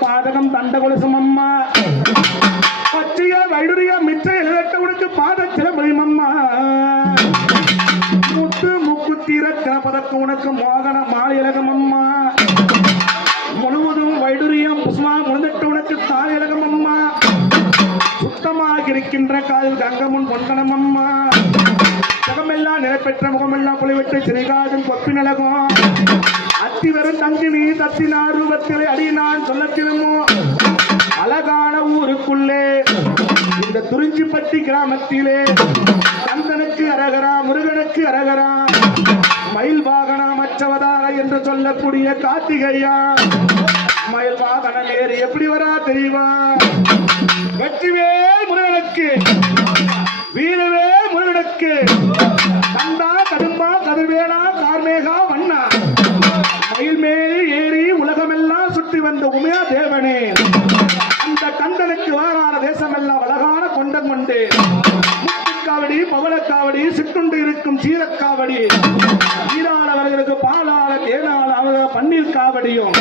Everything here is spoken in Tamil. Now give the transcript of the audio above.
பாதகம் தண்ட கொலுசும் அம்மா பச்சைய வைடுரிய மிச்ச எழுதட்ட உனக்கு பாத சிலம்பும் அம்மா முத்து முக்குத்தீர கணபதக்கம் உனக்கு மோகன மாலையழகம் அம்மா முழுவதும் வைடுரியம் புஷ்மா முழுந்தட்டு உனக்கு தாயழகம் அம்மா சுத்தமாக இருக்கின்ற காதில் கங்கமுன் பொன்கணம் அம்மா முகமெல்லாம் நிலப்பெற்ற முகமெல்லாம் புலிவெற்ற சிறைகாதும் கொப்பினழகம் அத்தி வரும் தங்கினி தத்தினார் ரூபத்திலே அடி நான் சொல்ல திரும்போ அழகான ஊருக்குள்ளே இந்த துறிஞ்சிப்பட்டி கிராமத்திலே கந்தனுக்கு அரகரா முருகனுக்கு அரகரா மயில் வாகனா மற்றவதார என்று சொல்லக்கூடிய கார்த்திகையா மயில் வாகனம் ஏறி எப்படி வரா தெரியுமா வெற்றிவேல் முருகனுக்கு வீரவே முருகனுக்கு கந்தா கடும்பா கதிர்வேணா கார்மேகா வண்ணா மயில் மேலே ஏறி உலகமெல்லாம் சுற்றி வந்த உமையா தேவனே அந்த கந்தனுக்கு வாரான தேசமெல்லாம் அழகான கொண்டம் கொண்டு முத்துக்காவடி பவளக்காவடி சிற்றுண்டு இருக்கும் சீரக்காவடி ஈராளவர்களுக்கு பாலாள தேனாள பன்னீர் காவடியும்